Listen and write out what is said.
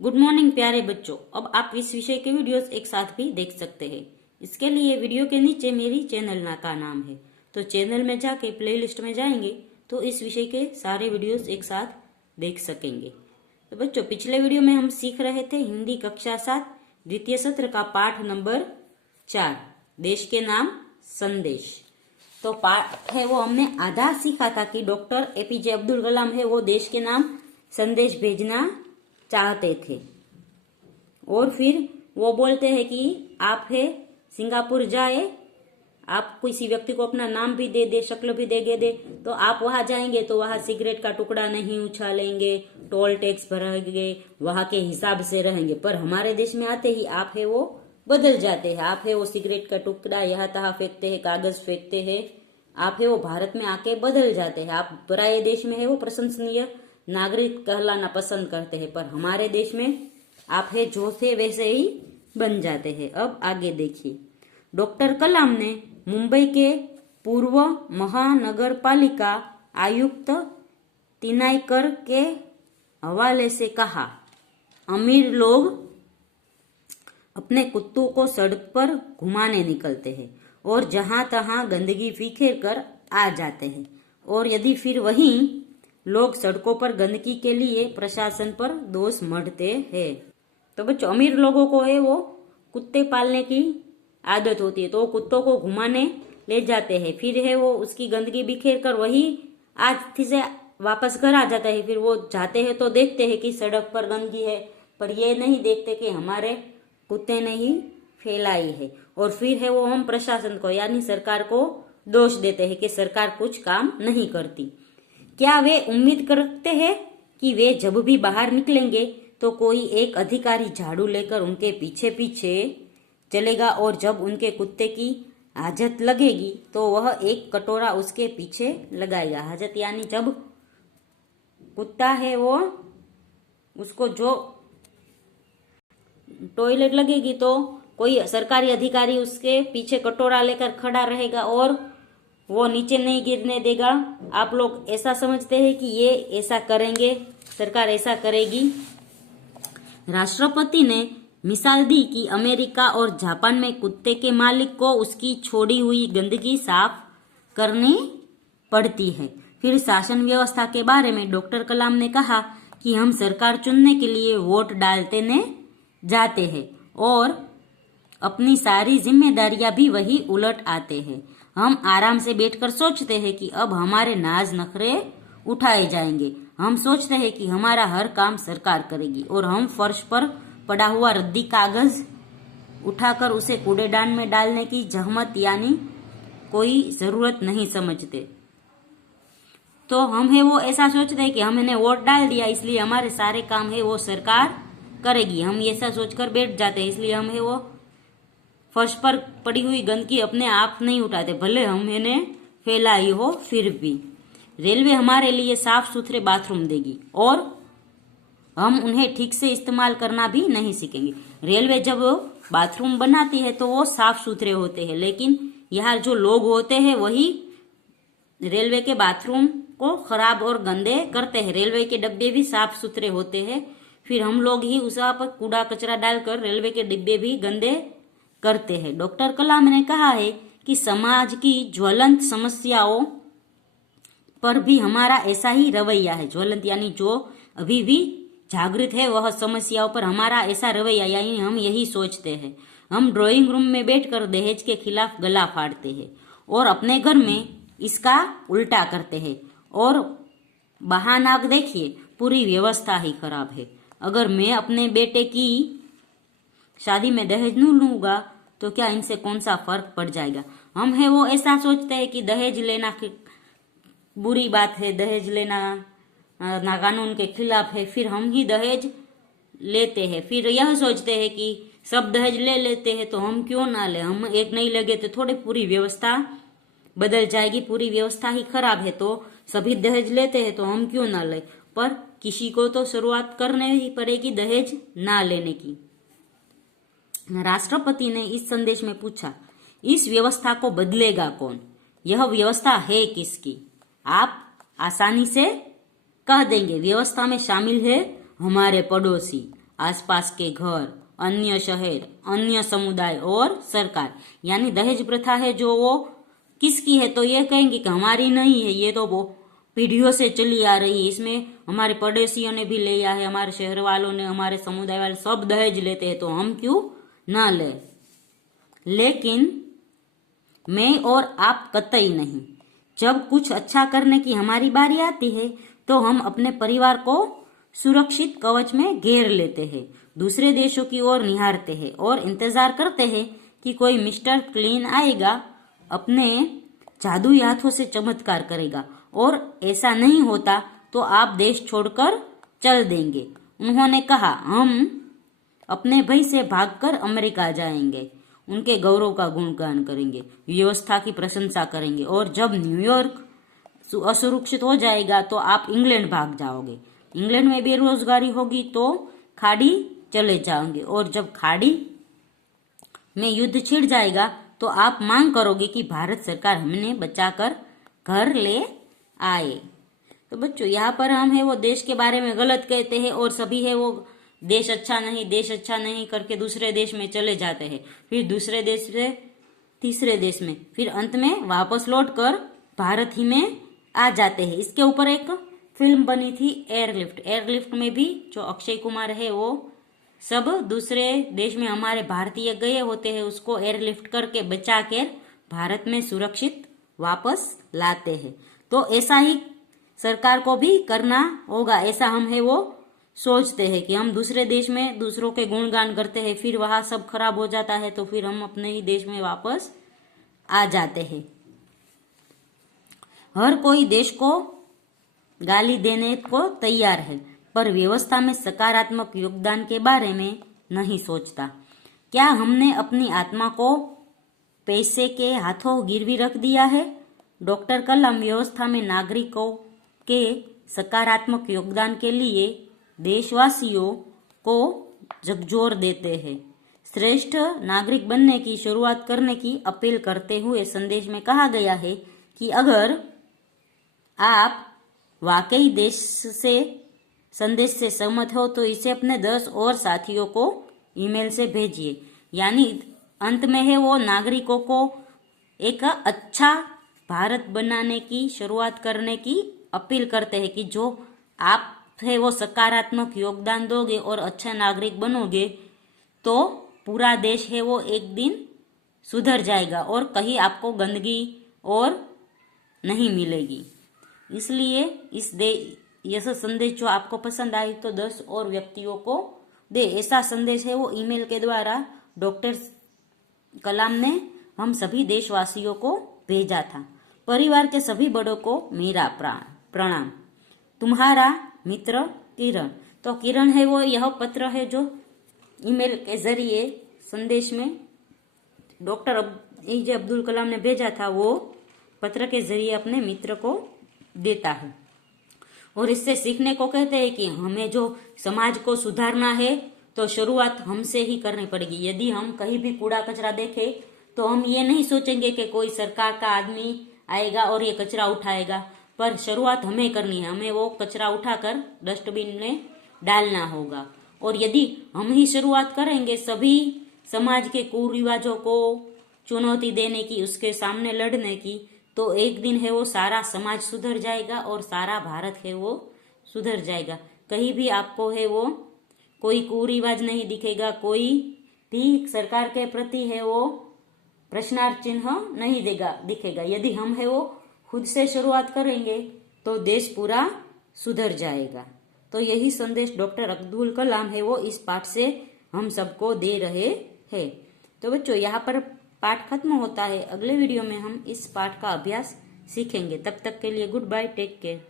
Good morning प्यारे बच्चों। अब आप इस विषय के वीडियोस एक साथ भी देख सकते हैं। इसके लिए वीडियो के नीचे मेरी चैनल का नाम है, तो चैनल में जाके प्लेलिस्ट में जाएंगे तो इस विषय के सारे वीडियोस एक साथ देख सकेंगे। तो बच्चों, पिछले वीडियो में हम सीख रहे थे हिंदी कक्षा 7 द्वितीय सत्र का पाठ नंबर 4, देश के नाम संदेश। तो पाठ है वो हमने आधा सीखा था कि डॉक्टर एपीजे अब्दुल कलाम है वो देश के नाम संदेश भेजना चाहते थे, और फिर वो बोलते हैं कि आप है सिंगापुर जाए, आप किसी व्यक्ति को अपना नाम भी दे दे, शक्ल भी दे, तो आप वहां जाएंगे तो वहां सिगरेट का टुकड़ा नहीं उछालेंगे, टोल टैक्स भरेंगे, वहां के हिसाब से रहेंगे। पर हमारे देश में आते ही आप है वो बदल जाते हैं। आप है वो सिगरेट का टुकड़ा यहाँ तहाँ फेंकते हैं, कागज फेंकते हैं। आप है वो भारत में आके बदल जाते हैं। आप पराये देश में है वो प्रशंसनीय नागरिक कहलाना पसंद करते हैं, पर हमारे देश में आप है जो थे वैसे ही बन जाते हैं। अब आगे देखिए, डॉक्टर कलाम ने मुंबई के पूर्व महानगर पालिका आयुक्त तिनाइकर के हवाले से कहा, अमीर लोग अपने कुत्तों को सड़क पर घुमाने निकलते हैं और जहां तहां गंदगी बिखेर कर आ जाते हैं, और यदि फिर वहीं लोग सड़कों पर गंदगी के लिए प्रशासन पर दोष मढ़ते हैं। तो बच्चों, अमीर लोगों को है वो कुत्ते पालने की आदत होती है, तो वो कुत्तों को घुमाने ले जाते हैं, फिर है वो उसकी गंदगी बिखेर कर वही आज से वापस घर आ जाता है। फिर वो जाते हैं तो देखते हैं कि सड़क पर गंदगी है, पर ये नहीं देखते कि हमारे कुत्ते ने ही फैलाई है, और फिर है वो हम प्रशासन को यानी सरकार को दोष देते हैं कि सरकार कुछ काम नहीं करती। क्या वे उम्मीद करते हैं कि वे जब भी बाहर निकलेंगे तो कोई एक अधिकारी झाड़ू लेकर उनके पीछे पीछे चलेगा, और जब उनके कुत्ते की हाजत लगेगी तो वह एक कटोरा उसके पीछे लगाएगा। हाजत यानी जब कुत्ता है वो उसको जो टॉयलेट लगेगी तो कोई सरकारी अधिकारी उसके पीछे कटोरा लेकर खड़ा रहेगा और वो नीचे नहीं गिरने देगा। आप लोग ऐसा समझते हैं कि ये ऐसा करेंगे, सरकार ऐसा करेगी। राष्ट्रपति ने मिसाल दी कि अमेरिका और जापान में कुत्ते के मालिक को उसकी छोड़ी हुई गंदगी साफ करनी पड़ती है। फिर शासन व्यवस्था के बारे में डॉक्टर कलाम ने कहा कि हम सरकार चुनने के लिए वोट डालते ने जाते हैं और अपनी सारी जिम्मेदारियां भी वही उलट आते हैं। हम आराम से बैठकर सोचते हैं कि अब हमारे नाज नखरे उठाए जाएंगे। हम सोचते हैं कि हमारा हर काम सरकार करेगी, और हम फर्श पर पड़ा हुआ रद्दी कागज उठाकर उसे कूड़ेदान में डालने की जहमत यानी कोई जरूरत नहीं समझते। तो हम है वो ऐसा सोचते हैं कि हमने वोट डाल दिया इसलिए हमारे सारे काम है वो सरकार करेगी। हम ऐसा सोचकर बैठ जाते हैं, इसलिए हम है वो फर्श पर पड़ी हुई गंदगी अपने आप नहीं उठाते, भले हम इन्हें फैलाई हो फिर भी। रेलवे हमारे लिए साफ सुथरे बाथरूम देगी और हम उन्हें ठीक से इस्तेमाल करना भी नहीं सीखेंगे। रेलवे जब बाथरूम बनाती है तो वो साफ सुथरे होते हैं, लेकिन यहाँ जो लोग होते हैं वही रेलवे के बाथरूम को खराब और गंदे करते हैं। रेलवे के डब्बे भी साफ सुथरे होते हैं, फिर हम लोग ही उस पर कूड़ा कचरा डालकर रेलवे के डिब्बे भी गंदे करते हैं। डॉक्टर कलाम ने कहा है कि समाज की ज्वलंत समस्याओं पर भी हमारा ऐसा ही रवैया है। ज्वलंत यानी जो अभी भी जागृत है वह समस्याओं पर हमारा ऐसा रवैया यानी हम यही सोचते हैं। हम ड्राइंग रूम में बैठकर दहेज के खिलाफ गला फाड़ते हैं और अपने घर में इसका उल्टा करते हैं, और बहाना देखिए पूरी व्यवस्था ही खराब है। अगर मैं अपने बेटे की शादी में दहेज नहीं लूंगा तो क्या इनसे कौन सा फर्क पड़ जाएगा। हम है वो ऐसा सोचते हैं कि दहेज लेना बुरी बात है, दहेज लेना ना कानून के खिलाफ है, फिर हम ही दहेज लेते हैं। फिर यह सोचते हैं कि सब दहेज ले लेते हैं तो हम क्यों ना ले, हम एक नहीं लगे तो थोड़ी पूरी व्यवस्था बदल जाएगी। पूरी व्यवस्था ही खराब है तो सभी दहेज लेते हैं तो हम क्यों ना ले, पर किसी को तो शुरुआत करनी ही पड़ेगी दहेज ना लेने की। राष्ट्रपति ने इस संदेश में पूछा, इस व्यवस्था को बदलेगा कौन? यह व्यवस्था है किसकी? आप आसानी से कह देंगे व्यवस्था में शामिल है हमारे पड़ोसी। आसपास के घर, अन्य शहर, अन्य समुदाय और सरकार। यानी दहेज प्रथा है जो वो किसकी है, तो ये कहेंगे कि हमारी नहीं है, ये तो वो पीढ़ियों से चली आ रही है, इसमें हमारे पड़ोसियों ने भी लिया है, हमारे शहर वालों ने, हमारे समुदाय वाले सब दहेज लेते हैं, तो हम क्यों ना ले। लेकिन मैं और आप कतई नहीं। जब कुछ अच्छा करने की हमारी बारी आती है तो हम अपने परिवार को सुरक्षित कवच में घेर लेते हैं, दूसरे देशों की ओर निहारते हैं और इंतजार करते हैं कि कोई मिस्टर क्लीन आएगा, अपने जादुई हाथों से चमत्कार करेगा, और ऐसा नहीं होता तो आप देश छोड़कर चल देंगे। उन्होंने कहा, हम अपने भय से भागकर अमेरिका जाएंगे, उनके गौरव का गुणगान करेंगे, व्यवस्था की प्रशंसा करेंगे, और जब न्यूयॉर्क असुरक्षित हो जाएगा तो आप इंग्लैंड भाग जाओगे। इंग्लैंड में बेरोजगारी होगी तो खाड़ी चले जाओगे, और जब खाड़ी में युद्ध छिड़ जाएगा तो आप मांग करोगे कि भारत सरकार हमने बचाकर घर ले आए। तो बच्चों, यहाँ पर हम है वो देश के बारे में गलत कहते हैं और सभी है वो देश अच्छा नहीं करके दूसरे देश में चले जाते हैं, फिर दूसरे देश से तीसरे देश में, फिर अंत में वापस लौटकर भारत ही में आ जाते हैं। इसके ऊपर एक फिल्म बनी थी एयरलिफ्ट। एयरलिफ्ट में भी जो अक्षय कुमार है वो सब दूसरे देश में हमारे भारतीय गए होते हैं, उसको एयरलिफ्ट करके बचा कर भारत में सुरक्षित वापस लाते हैं। तो ऐसा ही सरकार को भी करना होगा, ऐसा हम है वो सोचते हैं कि हम दूसरे देश में दूसरों के गुणगान करते हैं, फिर वहां सब खराब हो जाता है तो फिर हम अपने ही देश में वापस आ जाते हैं। हर कोई देश को गाली देने को तैयार है, पर व्यवस्था में सकारात्मक योगदान के बारे में नहीं सोचता। क्या हमने अपनी आत्मा को पैसे के हाथों गिरवी रख दिया है? डॉक्टर कलाम व्यवस्था में नागरिकों के सकारात्मक योगदान के लिए देशवासियों को झकझोर देते हैं। श्रेष्ठ नागरिक बनने की शुरुआत करने की अपील करते हुए संदेश में कहा गया है कि अगर आप वाकई संदेश से सहमत हो तो इसे अपने 10 और साथियों को ईमेल से भेजिए। यानी अंत में है वो नागरिकों को एक अच्छा भारत बनाने की शुरुआत करने की अपील करते हैं कि जो आप है वो सकारात्मक योगदान दोगे और अच्छा नागरिक बनोगे तो पूरा देश है वो एक दिन सुधर जाएगा और कहीं आपको गंदगी और नहीं मिलेगी। इसलिए यह संदेश जो आपको पसंद आई तो 10 और व्यक्तियों को दे। ऐसा संदेश है वो ईमेल के द्वारा डॉक्टर कलाम ने हम सभी देशवासियों को भेजा था। परिवार के सभी बड़ों को मेरा प्रणाम। तुम्हारा मित्र किरण। तो किरण है वो यह पत्र है जो ईमेल के जरिए संदेश में डॉक्टर एपीजे अब्दुल कलाम ने भेजा था, वो पत्र के जरिए अपने मित्र को देता है। और इससे सीखने को कहते हैं कि हमें जो समाज को सुधारना है तो शुरुआत हमसे ही करनी पड़ेगी। यदि हम कहीं भी कूड़ा कचरा देखें तो हम ये नहीं सोचेंगे कि कोई सरकार का आदमी आएगा और ये कचरा उठाएगा, पर शुरुआत हमें करनी है। हमें वो कचरा उठाकर डस्टबिन में डालना होगा। और यदि हम ही शुरुआत करेंगे सभी समाज के कुरिवाजों को चुनौती देने की, उसके सामने लड़ने की, तो एक दिन है वो सारा समाज सुधर जाएगा और सारा भारत है वो सुधर जाएगा। कहीं भी आपको है वो कोई कुरिवाज नहीं दिखेगा, कोई भी सरकार के प्रति है वो प्रश्नार्थ चिन्ह नहीं दिखेगा। यदि हम है वो खुद से शुरुआत करेंगे तो देश पूरा सुधर जाएगा। तो यही संदेश डॉक्टर अब्दुल कलाम है वो इस पाठ से हम सबको दे रहे हैं। तो बच्चों, यहाँ पर पाठ खत्म होता है। अगले वीडियो में हम इस पाठ का अभ्यास सीखेंगे। तब तक के लिए गुड बाय, टेक केयर।